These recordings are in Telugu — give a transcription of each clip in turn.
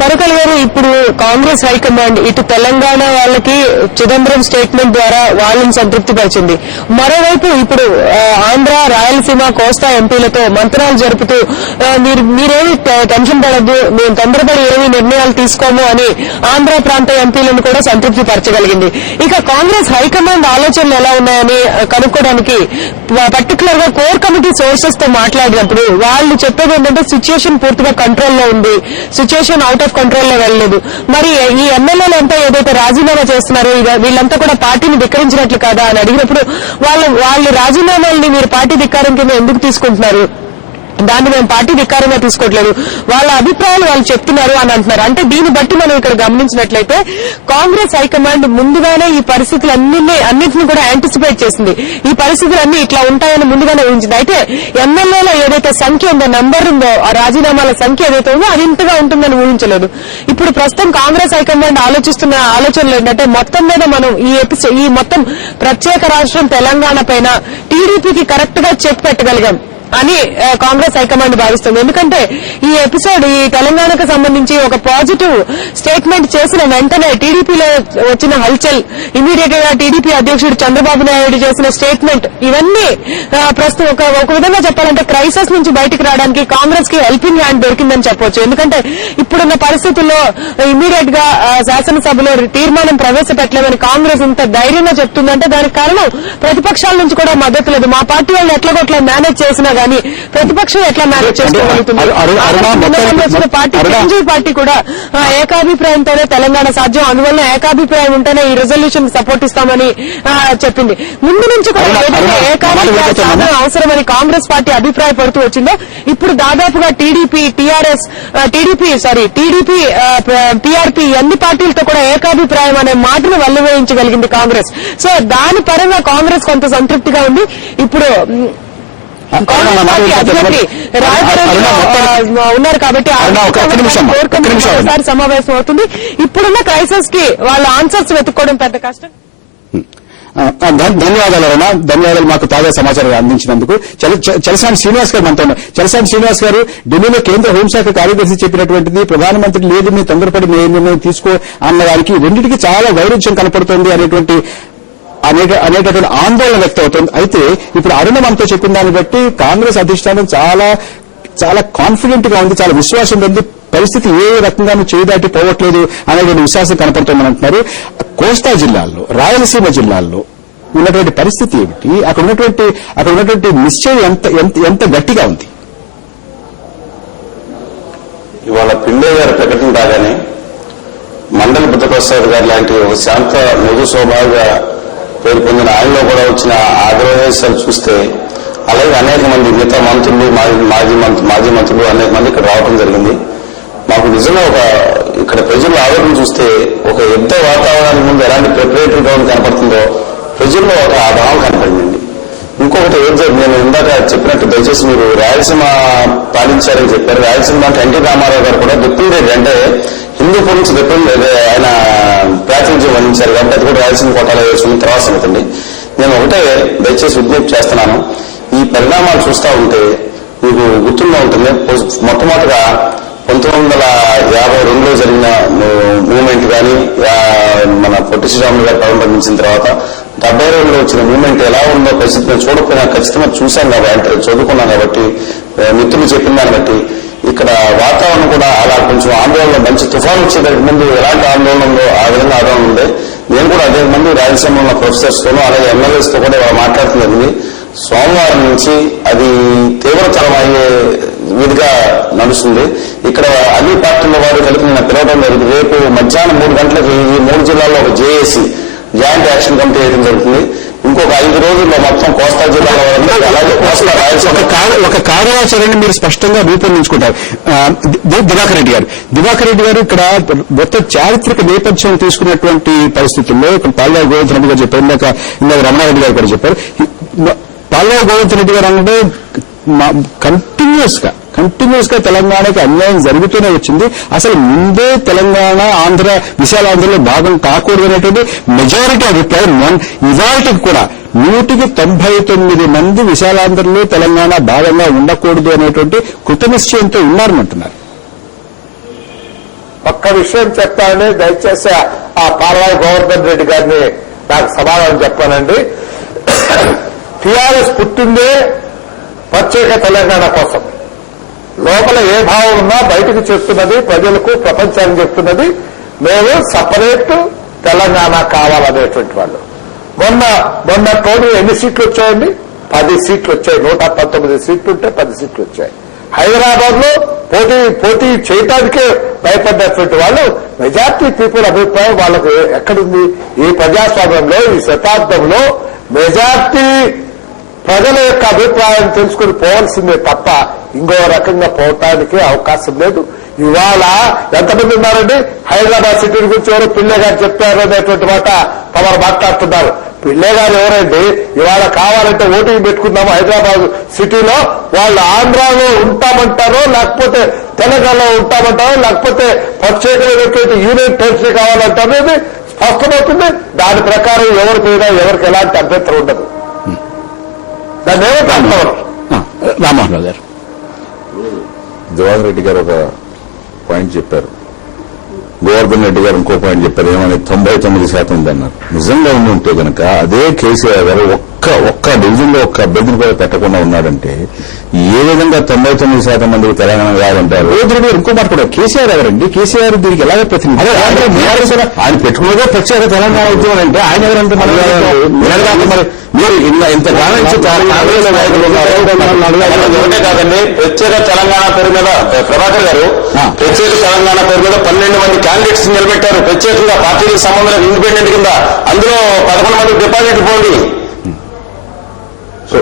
పరుకల్ గారు, ఇప్పుడు కాంగ్రెస్ హైకమాండ్ ఇటు తెలంగాణ వాళ్ళకి చిదంబరం స్టేట్మెంట్ ద్వారా వాళ్ళని సంతృప్తి పరిచింది. మరోవైపు ఇప్పుడు ఆంధ్ర, రాయలసీమ, కోస్తా ఎంపీలతో మంత్రాలు జరుపుతూ మీరేమి టెన్షన్ పడద్దు, మేము తొందరపడి ఏమీ నిర్ణయాలు తీసుకోము అని ఆంధ్ర ప్రాంత ఎంపీలను కూడా సంతృప్తి పరచగలిగింది. ఇక కాంగ్రెస్ హైకమాండ్ ఆలోచనలు ఎలా ఉన్నాయని కనుక్కోవడానికి పర్టికులర్ గా కోర్ కమిటీ సోర్సెస్ తో మాట్లాడినప్పుడు వాళ్ళు చెప్పేది ఏంటంటే సిచ్యుయేషన్ పూర్తిగా కంట్రోల్లో ఉంది, సిచ్యుయేషన్ అవుట్ ఆఫ్ కంట్రోల్ లో వెళ్ళలేదు. మరి ఈ ఎమ్మెల్యేలు అంతా ఏదైతే రాజీనామా చేస్తున్నారో వీళ్ళంతా కూడా పార్టీని ధిక్కరించినట్లు కాదా అని అడిగినప్పుడు వాళ్ళు రాజీనామాల్ని మీరు పార్టీ ధిక్కారం కింద ఎందుకు తీసుకుంటున్నారు, దాన్ని మేము పార్టీ ధిక్కారంగా తీసుకోవట్లేదు, వాళ్ళ అభిప్రాయాలు వాళ్ళు చెప్తున్నారు అని అంటున్నారు. అంటే దీన్ని బట్టి మనం ఇక్కడ గమనించినట్లయితే కాంగ్రెస్ హైకమాండ్ ముందుగానే ఈ పరిస్థితులన్నింటినీ కూడా యాంటిసిపేట్ చేసింది. ఈ పరిస్థితులన్నీ ఇట్లా ఉంటాయని ముందుగానే ఊహించింది. అయితే ఎమ్మెల్యేల ఏదైతే సంఖ్య ఉందో, నంబర్ ఉందో, ఆ రాజీనామాల సంఖ్య ఏదైతే ఉందో అది ఇంతగా ఉంటుందని ఊహించలేదు. ఇప్పుడు ప్రస్తుతం కాంగ్రెస్ హైకమాండ్ ఆలోచిస్తున్న ఆలోచనలు ఏంటంటే మొత్తం మీద మనం ఈ మొత్తం ప్రత్యేక రాష్ట్రం తెలంగాణ పైన టీడీపీకి కరెక్ట్ గా చెక్ పెట్టగలిగాం అని కాంగ్రెస్ హైకమాండ్ భావిస్తుంది. ఎందుకంటే ఈ ఎపిసోడ్ ఈ తెలంగాణకు సంబంధించి ఒక పాజిటివ్ స్టేట్మెంట్ చేసిన వెంటనే టీడీపీలో వచ్చిన హల్చల్, ఇమీడియట్ గా టీడీపీ అధ్యక్షుడు చంద్రబాబు నాయుడు చేసిన స్టేట్మెంట్, ఇవన్నీ ప్రస్తుతం ఒక విధంగా చెప్పాలంటే క్రైసిస్ నుంచి బయటకు రావడానికి కాంగ్రెస్ కి హెల్పింగ్ హ్యాండ్ దొరికిందని చెప్పొచ్చు. ఎందుకంటే ఇప్పుడున్న పరిస్థితుల్లో ఇమీడియట్ గా శాసనసభలో తీర్మానం ప్రవేశపెట్టలేమని కాంగ్రెస్ ఇంత ధైర్యంగా చెప్తుందంటే దానికి కారణం ప్రతిపక్షాల నుంచి కూడా మద్దతు లేదు. మా పార్టీ వాళ్ళు ఎట్లాగొట్లా మేనేజ్ చేసినా గానీ ప్రతిపక్షం ఎట్లా మేనేజ్ చేసుకోగలుగుతుంది? పార్టీ కూడా ఏకాభిప్రాయంతోనే తెలంగాణ సాధ్యం, అందువల్ల ఏకాభిప్రాయం ఉంటేనే ఈ రిజల్యూషన్ సపోర్ట్ ఇస్తామని చెప్పింది. ముందు నుంచి కూడా ఏకాభిప్రాయం సాధన అవసరమని కాంగ్రెస్ పార్టీ అభిప్రాయపడుతూ వచ్చిందో ఇప్పుడు దాదాపుగా టీడీపీ, టీఆర్పీ అన్ని పార్టీలతో కూడా ఏకాభిప్రాయం అనే మాటను వెల్లువేయించగలిగింది కాంగ్రెస్. సో దాని పరంగా కాంగ్రెస్ కొంత సంతృప్తిగా ఉంది. ఇప్పుడు ఉన్నారు కాబట్టి ఒకసారి సమావేశం అవుతుంది. ఇప్పుడున్న క్రైసిస్ కి వాళ్ళ ఆన్సర్స్ వెతుక్కోవడం పెద్ద కష్టం. ధన్యవాదాలు అరుణ, ధన్యవాదాలు మాకు తాజా సమాచారం అందించినందుకు. చలసాని శ్రీనివాస్ గారు మనతో ఉన్నారు. చలసాని శ్రీనివాస్ గారు, ఢిల్లీలో కేంద్ర హోంశాఖ కార్యదర్శి చెప్పినటువంటిది ప్రధానమంత్రి లేదు మీరు తొందరపడి నిర్ణయం తీసుకో అన్నదానికి రెండింటికి చాలా వైరుధ్యం కనపడుతోంది అనేటటువంటి ఆందోళన వ్యక్తం అవుతుంది. అయితే ఇప్పుడు అరుణ మనతో చెప్పిన దాన్ని బట్టి కాంగ్రెస్ అధిష్టానం చాలా చాలా కాన్ఫిడెంట్ గా ఉంది, చాలా విశ్వాసం ఉంది, పరిస్థితి ఏ రకంగానూ చేదాటి పోవట్లేదు అనేటువంటి విశ్వాసం కనపడుతోందని అంటున్నారు. కోస్తా జిల్లాల్లో, రాయలసీమ జిల్లాల్లో ఉన్నటువంటి పరిస్థితి ఏమిటి? అక్కడ ఉన్నటువంటి నిశ్చయం ఎంత గట్టిగా ఉంది? ఇవాళ పిండే గారి ప్రకటన రాగానే మండల బుద్ధప్రసాద్ గారు లాంటి ఒక శాంత మృదు స్వభావంగా పేరు పొందిన ఆయనలో కూడా వచ్చిన ఆగ్రహేశాలు చూస్తే, అలాగే అనేక మంది మిగతా మంత్రులు, మాజీ మంత్రులు అనేక మంది ఇక్కడ రావడం జరిగింది. మాకు నిజంగా ఇక్కడ ప్రజల ఆదరణ చూస్తే ఒక యుద్ధ వాతావరణానికి ముందు ఎలాంటి ప్రిపరేటరీ గ్రౌండ్ కనపడుతుందో ప్రజల్లో ఒక భావం కనపడిందండి. ఇంకొకటి నేను ఇందాక చెప్పినట్టు, దయచేసి మీరు రాయలసీమ పాలించారని చెప్పారు. రాయలసీమ అంటే ఎన్టీ రామారావు గారు కూడా డిప్యూటీ రెడ్డి, అంటే హిందూపూర్ నుంచి ఆయన ప్రాతినిధ్యం వహించారు కాబట్టి అది కూడా రాయలసీమ కోటాలో వేసుకున్న తర్వాత సంగతండి. నేను ఒకటే దయచేసి విజ్ఞప్తి చేస్తున్నాను, ఈ పరిణామాలు చూస్తూ ఉంటే మీకు గుర్తుండే ఉంటుంది. మొట్టమొదటిగా 1952లో జరిగిన మూవ్మెంట్ కానీ, మన పొట్టి శ్రీరాములు గారు ప్రారంభించిన తర్వాత 72లో వచ్చిన మూవ్మెంట్ ఎలా ఉందో పరిస్థితి మేము చూడకపోయినా ఖచ్చితంగా చూశాం కాబట్టి, చదువుకున్నాం కాబట్టి, మిత్రులు చెప్పిన దాన్ని బట్టి ఇక్కడ వాతావరణం కూడా అలా కొంచెం ఆందోళన, మంచి తుఫాను వచ్చేదానికి ముందు ఎలాంటి ఆందోళన ఉందో ఆ విధంగా ఆందోళన ఉంది. నేను కూడా అదే మంది రాయలసీమలో ఉన్న ప్రొఫెసర్స్ తోనూ అలాగే ఎమ్మెల్యేస్ తో కూడా మాట్లాడుతున్నది. సోమవారం నుంచి అది తీవ్రతరం అయ్యే విధిగా నడుస్తుంది. ఇక్కడ అన్ని పార్టీల వారు కలిపి నిన్న పిలవడం జరిగింది. రేపు మధ్యాహ్నం 3 గంటలకు ఈ 3 జిల్లాల్లో ఒక జేఏసీ జాయింట్ యాక్షన్ కమిటీ వేయడం జరుగుతుంది. ఇంకొక 5 రోజుల్లో మొత్తం కోస్తా జిల్లాలో అలాగే కోస్తా రాయలసీమ ఒక కార్యాచరణని మీరు స్పష్టంగా రూపొందించుకుంటారు. దివాకర్ రెడ్డి గారు ఇక్కడ మొత్తం చారిత్రక నేపథ్యం తీసుకున్నటువంటి పరిస్థితుల్లో ఇక్కడ పాల్వాయి గోవర్ధన్ రెడ్డి గారు చెప్పారు, ఇందాక రమణారెడ్డి గారు కూడా చెప్పారు. పాల్వాయి గోవర్ధన్ రెడ్డి గారు అంటే కంటిన్యూస్ గా తెలంగాణకి అన్యాయం జరుగుతూనే వచ్చింది. అసలు ముందే తెలంగాణ విశాలాంధ్రలో భాగం కాకూడదు అనేటువంటి మెజారిటీ అభిప్రాయం. ఇవాళకి కూడా 199 మంది విశాలాంధ్రలో తెలంగాణ భాగంగా ఉండకూడదు అనేటువంటి కృతనిశ్చయంతో ఉన్నారనంటున్నారు. ఒక్క విషయం చెప్తానని దయచేసి ఆ పార్వాయి గోవర్ధన్ రెడ్డి గారిని నాకు సమాధానం చెప్పానండి. టీఆర్ఎస్ పుట్టిందే ప్రత్యేక తెలంగాణ కోసం. లోపల ఏ భావం ఉన్నా బయటకు చెప్తున్నది, ప్రజలకు ప్రపంచానికి చెప్తున్నది మేము సపరేట్ తెలంగాణ కావాలనేటువంటి వాళ్ళు. మొన్న టోటల్ ఎన్ని సీట్లు వచ్చాయండి? 10 సీట్లు వచ్చాయి. 119 సీట్లు ఉంటే 10 సీట్లు వచ్చాయి. హైదరాబాద్ లో పోటీ చేయటానికే భయపడ్డటువంటి వాళ్ళు మెజార్టీ పీపుల్ అభిప్రాయం వాళ్ళకు ఎక్కడుంది? ఈ ప్రజాస్వామ్యంలో, ఈ శతాబ్దంలో మెజార్టీ ప్రజల యొక్క అభిప్రాయం తెలుసుకుని పోవాల్సిందే తప్ప ఇంకో రకంగా పోవటానికి అవకాశం లేదు. ఇవాళ ఎంతమంది ఉన్నారండి హైదరాబాద్ సిటీ గురించి? ఎవరు పిల్లే గారు చెప్పారు అనేటువంటి మాట తమరు మాట్లాడుతున్నారు. పిల్లే గారు ఎవరండి? ఇవాళ కావాలంటే ఓటింగ్ పెట్టుకుందాము హైదరాబాద్ సిటీలో, వాళ్ళు ఆంధ్రాలో ఉంటామంటారో లేకపోతే తెలంగాణలో ఉంటామంటారో లేకపోతే ప్రత్యేకమైనటువంటి యూనియన్ టెరిటరీ కావాలంటారో అనేది స్పష్టమవుతుంది. దాని ప్రకారం ఎవరి మీద ఎవరికి ఎలాంటి అభ్యంతరం ఉండదు. దాన్ని ఏమంటారు? రామ్మోహన్ రావు గారు. జవహర్ రెడ్డి గారు ఒక పాయింట్ చెప్పారు, గోవర్ధన్ రెడ్డి గారు ఇంకో పాయింట్ చెప్పారు. ఏమని 99% ఉందన్నారు. నిజంగా ఉంటే కనుక అదే కేసీఆర్ గారు ఒక్క డివిజన్ లో ఒక్క అభ్యర్థిని కూడా పెట్టకుండా ఉన్నాడంటే ఏ విధంగా 99% మందికి తెలంగాణ కావాలంటారు? గోవర్ధన్ రెడ్డి గారు ఇంకో మాట కూడా, కేసీఆర్ ఎవరండి? కేసీఆర్ దీనికి ఎలాగ ప్రతినిధి? ఆయన పెట్టుకున్నదే ప్రత్యేక తెలంగాణ ఉద్యమం అంటే ఆయన ఎవరంటే మరి మీరు ఇంత కాలం కాంగ్రెస్ నాయకులు ఉన్నారు. ఒకటే కాదండి, ప్రత్యేక తెలంగాణ పేరు మీద ప్రభాకర్ గారు ప్రత్యేక తెలంగాణ పేరు మీద 12 మంది క్యాండిడేట్స్ నిలబెట్టారు. ప్రత్యేకంగా పార్టీలకు సంబంధం లేదు, ఇండిపెండెంట్ కింద. అందులో 11 మంది డిపాజిట్ పోండి. సో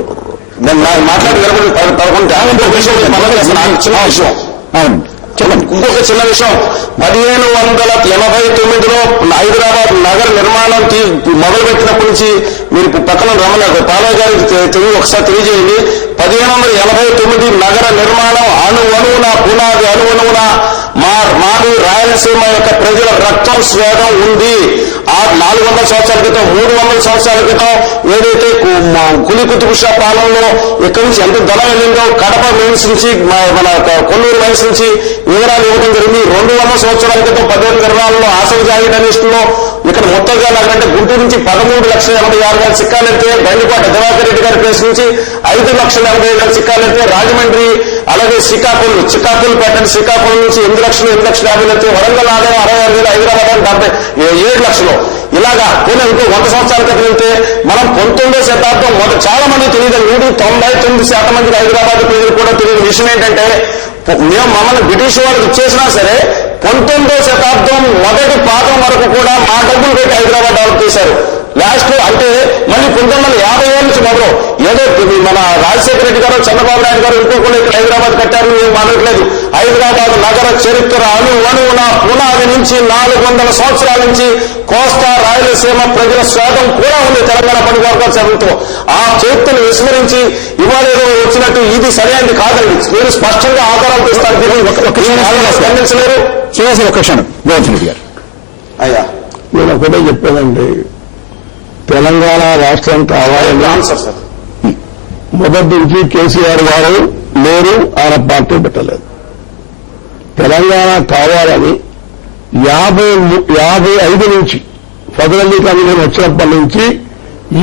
నేను మాట్లాడి నిలబడి 11 చిన్న విషయం. ఇంకొక చిన్న విషయం, 1589లో హైదరాబాద్ నగర నిర్మాణం మొదలుపెట్టినప్పటి నుంచి మీరు పక్కన పాలయ్య గారికి ఒకసారి తెలియజేయండి. 1589 నగర నిర్మాణం అణువణువున పునాది అణువణువున మాది రాయలసీమ యొక్క ప్రజల రక్తం స్వేదం ఉంది. ఆ 400 సంవత్సరాల క్రితం 300 సంవత్సరాల క్రితం ఏదైతే కులి కుతుబ్ షా పాలనలో ఇక్కడి నుంచి ఎంత ధనం వెళ్ళిందో కడప మైన్స్ నుంచి మన కొల్లూరు మైన్స్ నుంచి వివరాలు ఇవ్వడం జరిగింది. 200 సంవత్సరాల క్రితం 1820లో ఆసఫ్ జాహీద్ అనిస్టులో ఇక్కడ మొత్తంగా లాగంటే గుంటూరు నుంచి 13,86,000 సిక్కాలంటే, బండికోట దివాకర్ రెడ్డి గారి ప్లేస్ నుంచి 5,80,000 సిక్కాలంటే, రాజమండ్రి అలాగే చిక్కాపుల్ పెట్టండి, శ్రీకాకుళం నుంచి 8,50,000, వరంగల్ ఆదాయం 66,000, హైదరాబాద్ 7 లక్షలు. ఇలాగా పోనీ ఇంకో 100 సంవత్సరాల క్రితం వెళ్తే మనం 19వ శతాబ్దం చాలా మంది తెలియదు. 99% మందికి హైదరాబాద్ ప్రజలు కూడా తెలియని విషయం ఏంటంటే, మేము మమ్మల్ని బ్రిటిష్ వాళ్ళకి ఇచ్చేసినా సరే 19వ శతాబ్దం మొదటి పాదం వరకు కూడా మా డబ్బులు పెట్టి హైదరాబాద్ డెవలప్ చేశారు. లాస్ట్ అంటే మళ్ళీ 1950 నుంచి మొదలు ఏదో మన రాజశేఖర రెడ్డి గారు, చంద్రబాబు నాయుడు గారు ఇంకొకరు ఇక్కడ హైదరాబాద్ కట్టారు మేము మానట్లేదు. హైదరాబాద్ నగర చరిత్ర అణువణువున పునాది నుంచి 400 సంవత్సరాల నుంచి కోస్తా రాయలసీమ ప్రజల స్వాగతం కూడా ఉంది తెలంగాణ పండుగ చదువుతూ. ఆ చరిత్రను విస్మరించి ఇవాళ ఏదో వచ్చినట్టు ఇది సరైనది కాదండి. మీరు స్పష్టంగా ఆధారాలు తెస్తారు, స్పందించలేరు. శ్రీనివాసరావు ఒక్క క్షణం. గోవర్ధన్ రెడ్డి గారు. అయ్యా నేను ఒకటే చెప్పానండి, తెలంగాణ రాష్ట్రం కావాలని సార్ మొదటి నుంచి కేసీఆర్ గారు లేరు, ఆయన పార్టీ పెట్టలేదు. తెలంగాణ కావాలని 55 నుంచి ఫెడరల్ కమిషన్ వచ్చినప్పటి నుంచి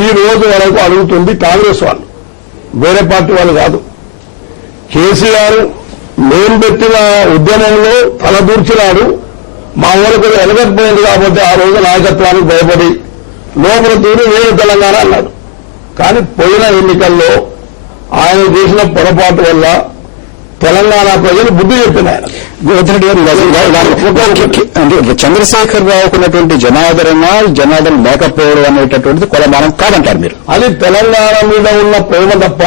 ఈ రోజు వరకు అడుగుతుంది కాంగ్రెస్ వాళ్ళు, వేరే పార్టీ వాళ్ళు కాదు. కేసీఆర్ మేము పెట్టిన ఉద్యమంలో తలదూర్చినాడు. మా ఊరికి ఎలగకపోయింది కాబట్టి ఆ రోజు నాయకత్వానికి భయపడి లోపల దూరి నేను తెలంగాణ అన్నాడు. కానీ పోయిన ఎన్నికల్లో ఆయన చేసిన పొరపాటు వల్ల తెలంగాణ ప్రజలు బుద్ధి చెప్పిన ఆయన గోవర్ధన్ రెడ్డి గారు అంటే చంద్రశేఖర్ రావుకున్నటువంటి జనాదరణ లేకపోవడం అనేటటువంటిది కొలమానం కాదంటారు మీరు? అది తెలంగాణ మీద ఉన్న ప్రేమ తప్ప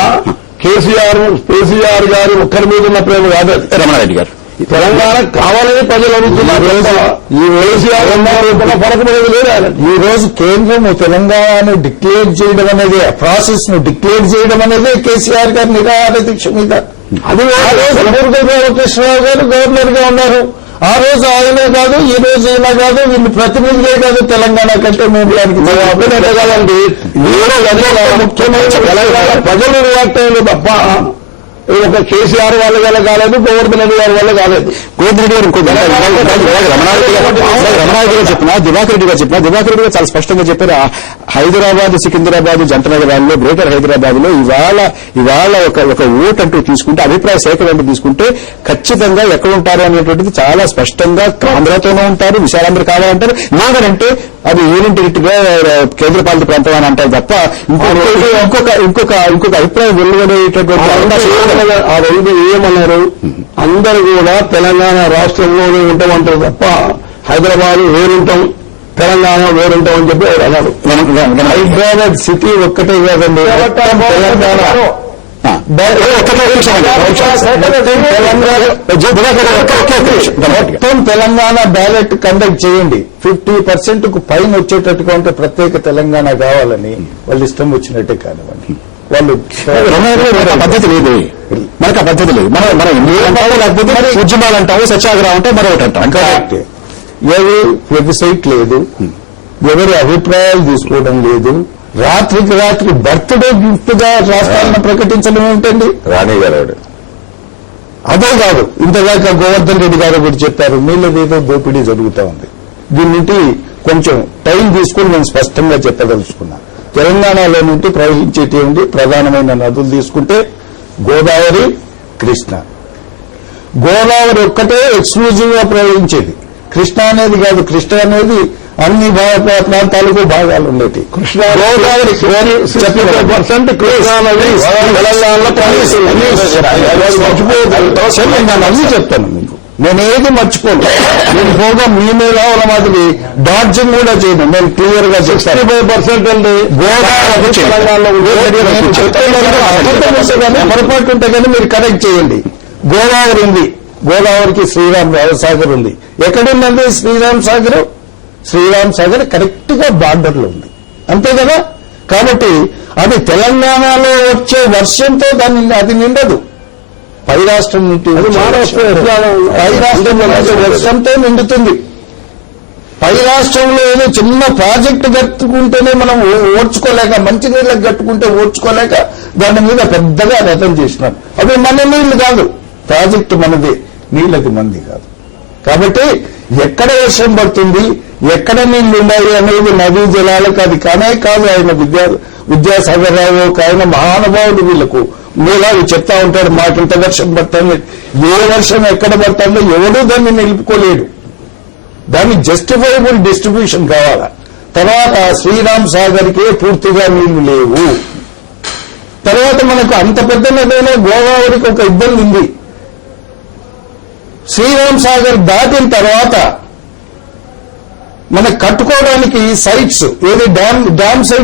కేసీఆర్ గారు ఒక్కరి మీద ఉన్న ప్రేమ కాదు. రమణారెడ్డి గారు, తెలంగాణ కావాలని ప్రజలు అడుగుతున్నారు. ఈ కేసీఆర్ పడకమనేది లేదు ఆయన. ఈ రోజు కేంద్రం తెలంగాణను డిక్లేర్ చేయడం అనేది, ప్రాసెస్ ను డిక్లేర్ చేయడం అనేది కేసీఆర్ గారి నిరాహార దీక్ష మీద. అది ఆ రోజు కృష్ణరావు గారు గవర్నర్ గా ఉన్నారు. ఆ రోజు ఆయనే కాదు, ఈ రోజు ఈయన కాదు, వీళ్ళు ప్రతినిధులే కాదు తెలంగాణ కంటే మేము దానికి కదండి. ముఖ్యమైన తెలంగాణ ప్రజలు రియాక్ట్ అయ్యారు తప్ప ఒక కేసీఆర్ వాళ్ళ వల్ల కాలేదు, గోవర్ధన్ రెడ్డి గారి వల్ల కాలేదు. గోవర్ధన్ రెడ్డి గారు ఇంకో రమణారెడ్డి గారు చెప్పినా, దివాకర్ రెడ్డి గారు చాలా స్పష్టంగా చెప్పారు. హైదరాబాద్ సికింద్రాబాద్ జంట నగరాల్లో, గ్రేటర్ హైదరాబాద్ లో ఇవాళ ఒక ఓట్ అంటూ తీసుకుంటే, అభిప్రాయ సేకరణ అంటూ తీసుకుంటే ఖచ్చితంగా ఎక్కడ ఉంటారు అనేటువంటిది చాలా స్పష్టంగా ఆంధ్రతోనే ఉంటారు, విశాలాంధ్ర కావాలంటారు. నాగరంటే అది యూనియన్ టెరిటరీగా కేంద్రపాలిత ప్రాంతం అని అంటారు తప్ప ఇంకొక అభిప్రాయం వెలువడేటటువంటి అవకాశం. ఆ రెండు ఏమన్నారు, అందరూ కూడా తెలంగాణ రాష్ట్రంలోనే ఉంటామంటారు తప్ప హైదరాబాద్ వేరుంటాం, తెలంగాణ వేరుంటాం అని చెప్పి ఆయన అన్నారు. హైదరాబాద్ సిటీ ఒక్కటే కాదండి, తెలంగాణ మొత్తం తెలంగాణ బ్యాలెట్ కండక్ట్ చేయండి. 50% కు పైన వచ్చేటట్టుగా ఉంటే ప్రత్యేక తెలంగాణ కావాలని వాళ్ళు ఇష్టం వచ్చినట్టే కానివ్వండి. వాళ్ళు పద్ధతి లేదు, మనకు ఆ పద్ధతి లేదు. మనం అంటాము, లేకపోతే ఉద్యమాలు అంటాము, సత్యాగ్రహం అంటే మరొకటి అంటాం. కరెక్ట్. ఏది వెబ్సైట్ లేదు, ఎవరి అభిప్రాయాలు తీసుకోవడం లేదు. రాత్రికి రాత్రి బర్త్డే గిఫ్ట్ గా రాష్ట్రాలను ప్రకటించడం ఏంటండి? రాణి గారు అదే కాదు, ఇంతదాకా గోవర్ధన్ రెడ్డి గారు కూడా చెప్పారు, నీళ్ళదేదో దోపిడీ జరుగుతూ ఉంది. దీన్నింటి కొంచెం టైం తీసుకుని నేను స్పష్టంగా చెప్పదలుచుకున్నా. తెలంగాణలో నుండి ప్రవహించేటువంటి ప్రధానమైన నదులు తీసుకుంటే గోదావరి, కృష్ణ. గోదావరి ఒక్కటే ఎక్స్క్లూజివ్ గా ప్రవహించేది, కృష్ణ అనేది కాదు. కృష్ణ అనేది అన్ని ప్రాంతాలకు భాగాలు ఉండేవి. కృష్ణ గోదావరి 70% కృష్ణా నది తెలంగాణలో మర్చిపోతుంది. అన్ని చెప్తాను మీకు, నేనేది మర్చిపోను. నేను పోగా మీ మీద ఉన్న మాదిరి డాడ్జింగ్ కూడా చేయను. నేను క్లియర్ గా 65% అండి గోదావరి తెలంగాణలో పొరపాటు ఉంటే కానీ మీరు కరెక్ట్ చేయండి. గోదావరి ఉంది, గోదావరికి శ్రీరామ్ సాగర్ ఉంది. ఎక్కడుందండి శ్రీరామ్ సాగర్? శ్రీరామ్ సాగర్ కరెక్ట్ గా బార్డర్ లో ఉంది, అంతే కదా. కాబట్టి అది తెలంగాణలో వచ్చే వర్షంతో అది నిండదు. పై రాష్ట్రం నుండి పై రాష్ట్రంలో వర్షంతో నిండుతుంది. పై రాష్ట్రంలో ఏదో చిన్న ప్రాజెక్టు కట్టుకుంటేనే మనం ఓడ్చుకోలేక, మంచినీళ్ళకి కట్టుకుంటే ఓడ్చుకోలేక దాని మీద పెద్దగా రథం చేసినాం. అవి మన నీళ్లు కాదు, ప్రాజెక్టు మనదే, నీళ్ళకి మంది కాదు. కాబట్టి ఎక్కడ వర్షం పడుతుంది, ఎక్కడ నీళ్లు ఉన్నాయి అనేది నదీ జలాలకు అది కానే కాదు. ఆయన విద్యాసాగర్ రావు ఆయన మహానుభావుడు. వీళ్లకు మీలాగా చెప్తా ఉంటాడు, మాకింత వర్షం పడుతుంది. ఏ వర్షం ఎక్కడ పడుతుందో ఎవడూ దాన్ని నిలుపుకోలేడు. దాన్ని జస్టిఫైబుల్ డిస్ట్రిబ్యూషన్ కావాలా. తర్వాత శ్రీరామ్ సాగర్కే పూర్తిగా నీళ్లు లేవు. తర్వాత మనకు అంత పెద్ద నదైనా గోదావరికి ఒక ఇబ్బంది ఉంది. శ్రీరామ్ సాగర్ దాటిన తర్వాత మనకు కట్టుకోవడానికి సైట్స్ ఏది డ్యామ్ సైట్